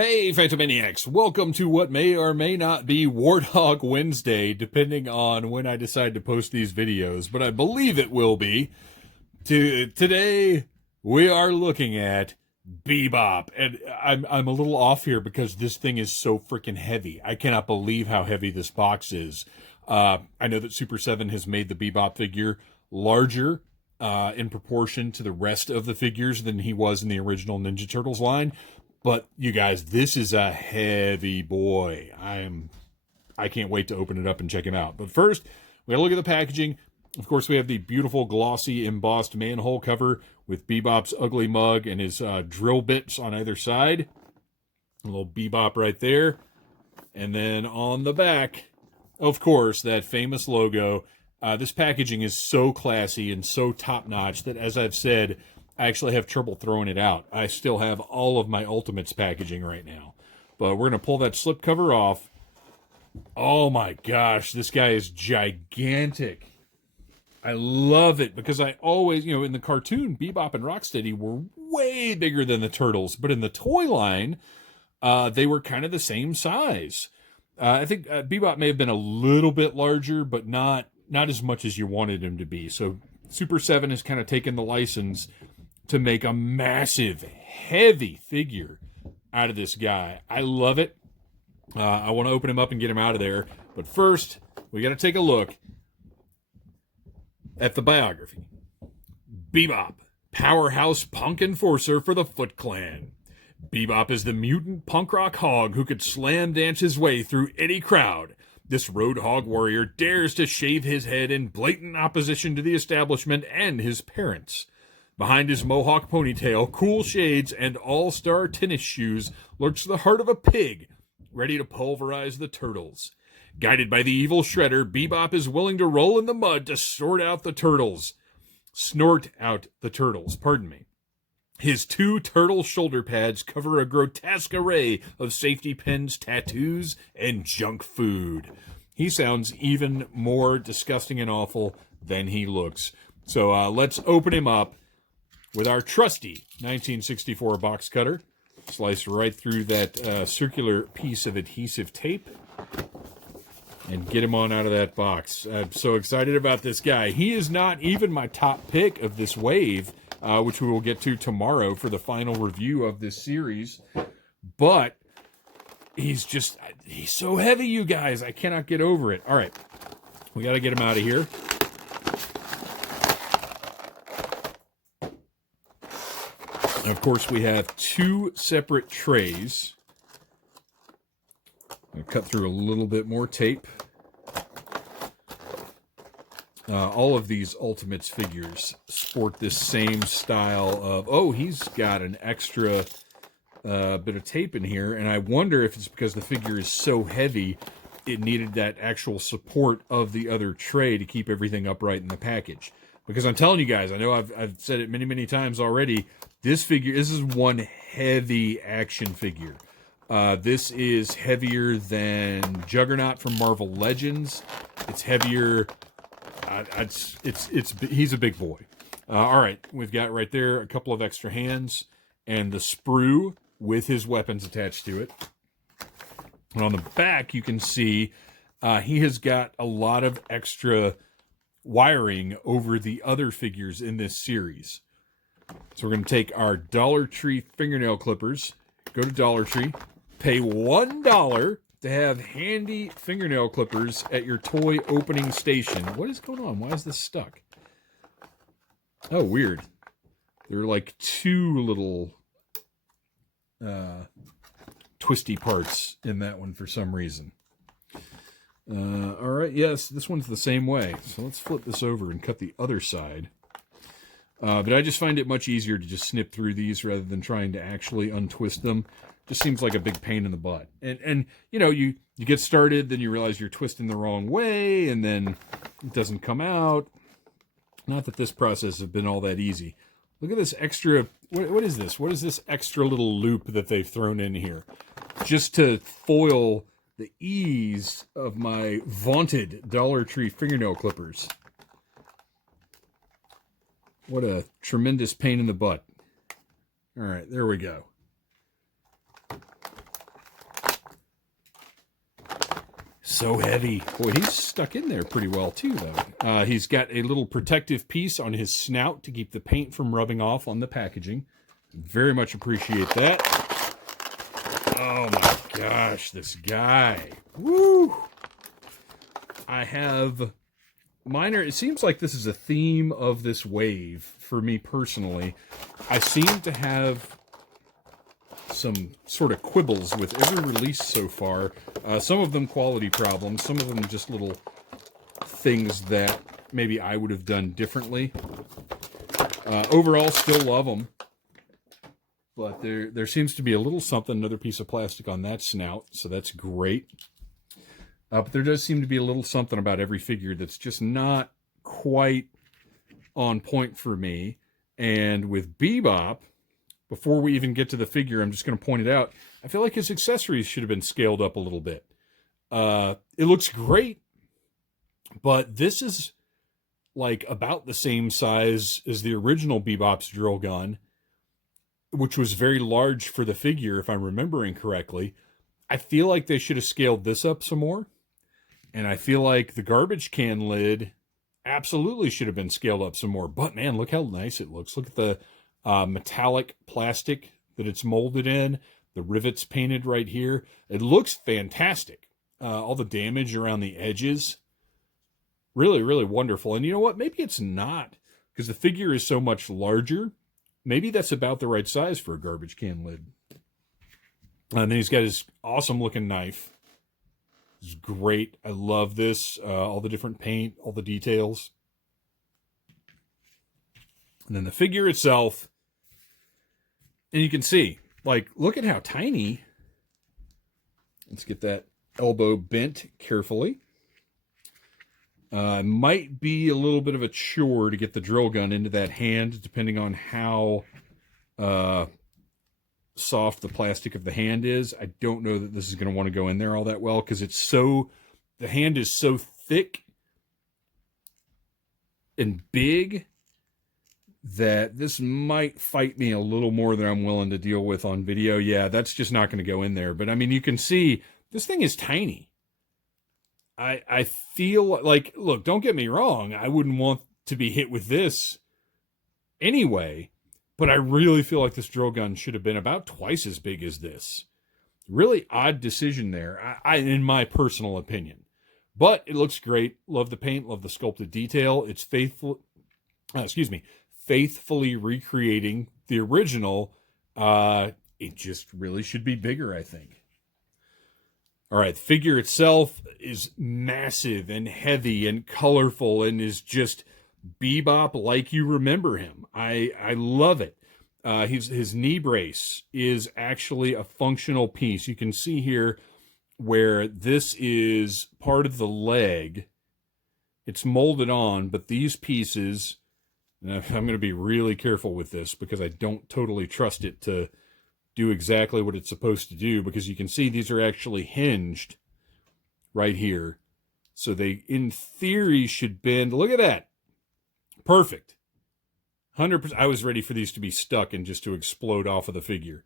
Hey, Phantomaniacs! Welcome to what may or may not be Warthog Wednesday, depending on when I decide to post these videos, but I believe it will be. Today, we are looking at Bebop, and I'm a little off here because this thing is so freaking heavy. I cannot believe how heavy this box is. I know that Super 7 has made the Bebop figure larger in proportion to the rest of the figures than he was in the original Ninja Turtles line. But you guys, this is a heavy boy. I can't wait to open it up and check him out. But first, we gotta look at the packaging. Of course, we have the beautiful glossy embossed manhole cover with Bebop's ugly mug and his drill bits on either side. A little Bebop right there. And then on the back, of course, that famous logo. This packaging is so classy and so top-notch that, as I've said, I actually have trouble throwing it out. I still have all of my Ultimates packaging right now. But we're going to pull that slipcover off. Oh my gosh, this guy is gigantic. I love it because I always, in the cartoon, Bebop and Rocksteady were way bigger than the Turtles. But in the toy line, they were kind of the same size. I think Bebop may have been a little bit larger, but not as much as you wanted him to be. So Super 7 has kind of taken the license to make a massive, heavy figure out of this guy. I love it. I want to open him up and get him out of there. But first, we got to take a look at the biography. Bebop, powerhouse punk enforcer for the Foot Clan. Bebop is the mutant punk rock hog who could slam dance his way through any crowd. This road hog warrior dares to shave his head in blatant opposition to the establishment and his parents. Behind his mohawk ponytail, cool shades, and all-star tennis shoes lurks the heart of a pig, ready to pulverize the Turtles. Guided by the evil Shredder, Bebop is willing to roll in the mud to snort out the Turtles. His 2 turtle shoulder pads cover a grotesque array of safety pins, tattoos, and junk food. He sounds even more disgusting and awful than he looks. So let's open him up with our trusty 1964 box cutter. Slice right through that circular piece of adhesive tape and get him on out of that box. I'm so excited about this guy. He is not even my top pick of this wave, which we will get to tomorrow for the final review of this series. But he's so heavy, you guys. I cannot get over it. All right, we got to get him out of here. And of course, we have 2 separate trays. I'm going to cut through a little bit more tape. All of these Ultimates figures sport this same style of, he's got an extra bit of tape in here, and I wonder if it's because the figure is so heavy, it needed that actual support of the other tray to keep everything upright in the package. Because I'm telling you guys, I know I've said it many, many times already, this is one heavy action figure. This is heavier than Juggernaut from Marvel Legends. It's heavier. He's a big boy. All right, we've got right there a couple of extra hands and the sprue with his weapons attached to it. And on the back, you can see he has got a lot of extra wiring over the other figures in this series. So we're going to take our Dollar Tree fingernail clippers, go to Dollar Tree, pay $1 to have handy fingernail clippers at your toy opening station. What is going on? Why is this stuck? Oh, weird. There are like 2 little twisty parts in that one for some reason. All right, yes, this one's the same way. So let's flip this over and cut the other side. But I just find it much easier to just snip through these rather than trying to actually untwist them. Just seems like a big pain in the butt. And you get started, then you realize you're twisting the wrong way, and then it doesn't come out. Not that this process has been all that easy. Look at this extra, what is this? What is this extra little loop that they've thrown in here? Just to foil the ease of my vaunted Dollar Tree fingernail clippers. What a tremendous pain in the butt. All right, there we go. So heavy. Boy, he's stuck in there pretty well too, though. He's got a little protective piece on his snout to keep the paint from rubbing off on the packaging. Very much appreciate that. Oh my gosh, this guy. Woo! I have minor, it seems like this is a theme of this wave for me personally. I seem to have some sort of quibbles with every release so far. Some of them quality problems, some of them just little things that maybe I would have done differently. Overall, still love them. But there seems to be a little something, another piece of plastic on that snout, so that's great. But there does seem to be a little something about every figure that's just not quite on point for me. And with Bebop, before we even get to the figure, I'm just going to point it out. I feel like his accessories should have been scaled up a little bit. It looks great, but this is like about the same size as the original Bebop's drill gun, which was very large for the figure, if I'm remembering correctly. I feel like they should have scaled this up some more. And I feel like the garbage can lid absolutely should have been scaled up some more. But man, look how nice it looks. Look at the metallic plastic that it's molded in. The rivets painted right here. It looks fantastic. All the damage around the edges. Really, really wonderful. And you know what? Maybe it's not, because the figure is so much larger. Maybe that's about the right size for a garbage can lid. And then he's got his awesome looking knife. It's great. I love this. All the different paint, all the details. And then the figure itself. And you can see, like, look at how tiny. Let's get that elbow bent carefully. Might be a little bit of a chore to get the drill gun into that hand, depending on how soft the plastic of the hand is. I don't know that this is going to want to go in there all that well, because it's so, the hand is so thick and big that this might fight me a little more than I'm willing to deal with on video. Yeah, that's just not going to go in there. But I mean, you can see this thing is tiny. I feel like, look, don't get me wrong, I wouldn't want to be hit with this anyway, but I really feel like this drill gun should have been about twice as big as this. Really odd decision there, in my personal opinion. But it looks great. Love the paint, love the sculpted detail. It's faithfully recreating the original. It just really should be bigger, I think. All right, the figure itself is massive and heavy and colorful and is just Bebop like you remember him. I love it. His knee brace is actually a functional piece. You can see here where this is part of the leg. It's molded on, but these pieces, and I'm going to be really careful with this because I don't totally trust it to do exactly what it's supposed to do, because you can see these are actually hinged right here. So they, in theory, should bend. Look at that. Perfect. 100%. I was ready for these to be stuck and just to explode off of the figure.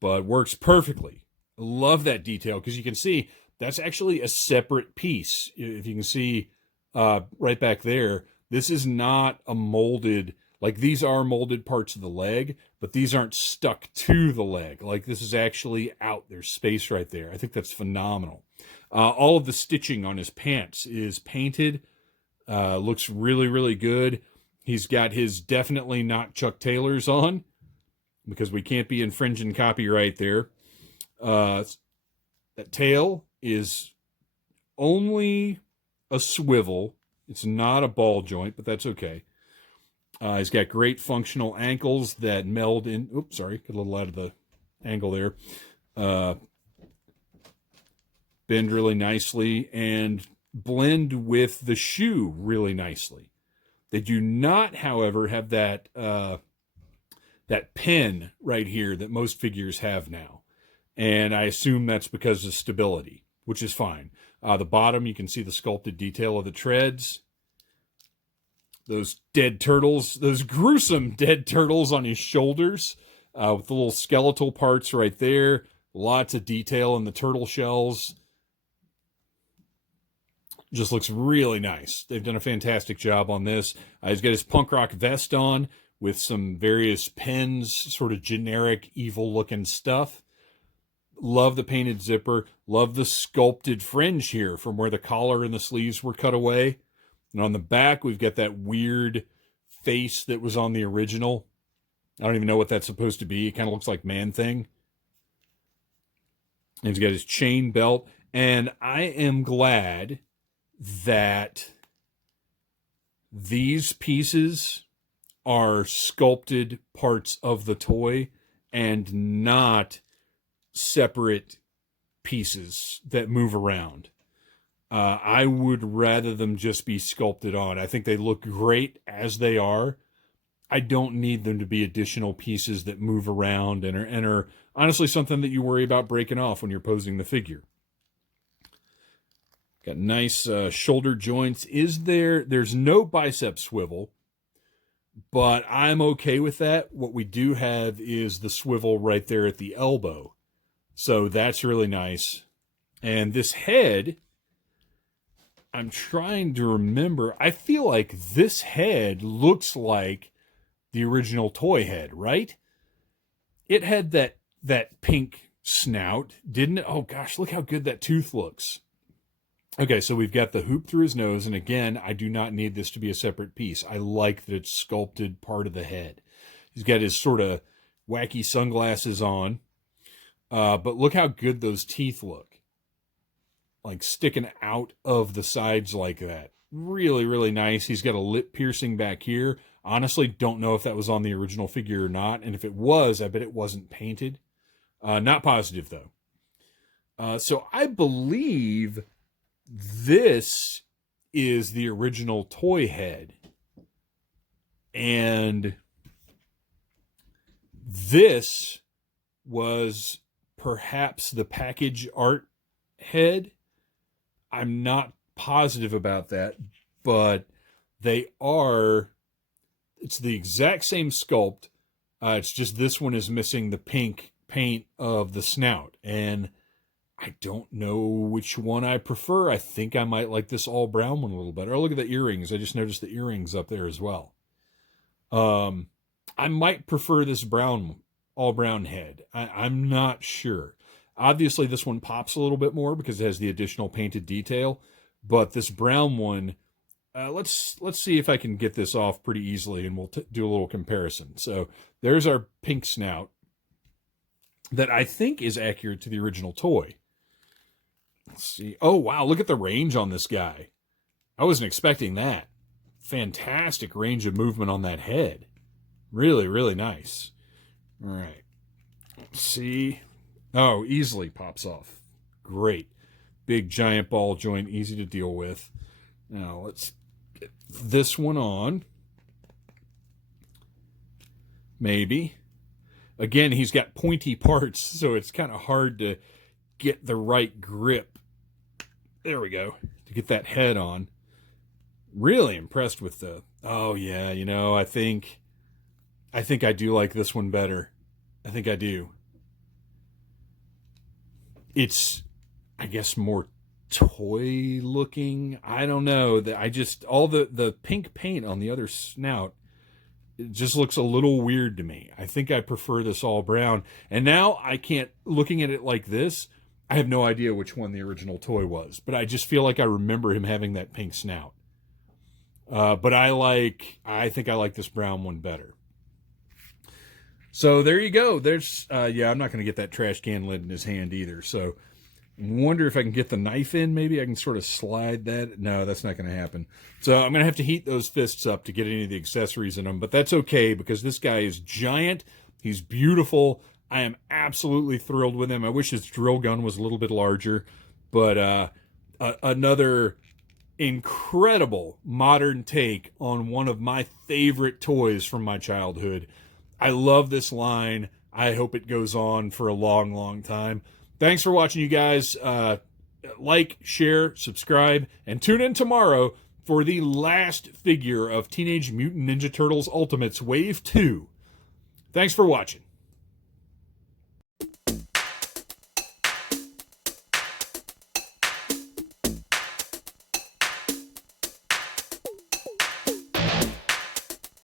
But works perfectly. Love that detail, because you can see that's actually a separate piece. If you can see right back there, this is not a molded, like these are molded parts of the leg, but these aren't stuck to the leg. Like this is actually out. There's space right there. I think that's phenomenal. All of the stitching on his pants is painted. Looks really, really good. He's got his definitely not Chuck Taylors on, because we can't be infringing copyright there. That tail is only a swivel. It's not a ball joint, but that's okay. He's got great functional ankles that meld in. Oops, sorry, got a little out of the angle there. Bend really nicely and blend with the shoe really nicely. They do not, however, have that that pin right here that most figures have now. And I assume that's because of stability, which is fine. The bottom, you can see the sculpted detail of the treads. Those dead turtles, those gruesome dead turtles on his shoulders, with the little skeletal parts right there. Lots of detail in the turtle shells. Just looks really nice. They've done a fantastic job on this. He's got his punk rock vest on with some various pins, sort of generic evil looking stuff. Love the painted zipper. Love the sculpted fringe here from where the collar and the sleeves were cut away. And on the back, we've got that weird face that was on the original. I don't even know what that's supposed to be. It kind of looks like Man-Thing. And he's got his chain belt. And I am glad that these pieces are sculpted parts of the toy and not separate pieces that move around. I would rather them just be sculpted on. I think they look great as they are. I don't need them to be additional pieces that move around and are honestly something that you worry about breaking off when you're posing the figure. Got nice shoulder joints. There's no bicep swivel, but I'm okay with that. What we do have is the swivel right there at the elbow. So that's really nice. And this head, I'm trying to remember. I feel like this head looks like the original toy head, right? It had that pink snout, didn't it? Oh gosh, look how good that tooth looks. Okay, so we've got the hoop through his nose, and again, I do not need this to be a separate piece. I like that it's sculpted part of the head. He's got his sort of wacky sunglasses on, but look how good those teeth look. Like sticking out of the sides like that. Really, really nice. He's got a lip piercing back here. Honestly, don't know if that was on the original figure or not, and if it was, I bet it wasn't painted. Not positive, though. So I believe this is the original toy head. And this was perhaps the package art head. I'm not positive about that, but it's the exact same sculpt. It's just this one is missing the pink paint of the snout. And I don't know which one I prefer. I think I might like this all brown one a little better. Oh, look at the earrings. I just noticed the earrings up there as well. I might prefer this all brown head. I'm not sure. Obviously, this one pops a little bit more because it has the additional painted detail. But this brown one, let's see if I can get this off pretty easily, and we'll do a little comparison. So there's our pink snout that I think is accurate to the original toy. Let's see. Oh, wow. Look at the range on this guy. I wasn't expecting that. Fantastic range of movement on that head. Really, really nice. All right. Let's see. Oh, easily pops off. Great. Big giant ball joint, easy to deal with. Now, let's get this one on. Maybe. Again, he's got pointy parts, so it's kind of hard to get the right grip. There we go. To get that head on. Really impressed with oh yeah, I think I do like this one better. I think I do. It's, I guess, more toy looking. I don't know. All the pink paint on the other snout, it just looks a little weird to me. I think I prefer this all brown. And now I can't, looking at it like this, I have no idea which one the original toy was. But I just feel like I remember him having that pink snout. But I think I like this brown one better. So there you go. There's, I'm not going to get that trash can lid in his hand either. So wonder if I can get the knife in. Maybe I can sort of slide that. No, that's not going to happen. So I'm going to have to heat those fists up to get any of the accessories in them. But that's okay because this guy is giant. He's beautiful. I am absolutely thrilled with him. I wish his drill gun was a little bit larger. But another incredible modern take on one of my favorite toys from my childhood. I love this line. I hope it goes on for a long, long time. Thanks for watching, you guys. Like, share, subscribe, and tune in tomorrow for the last figure of Teenage Mutant Ninja Turtles Ultimates Wave 2. Thanks for watching.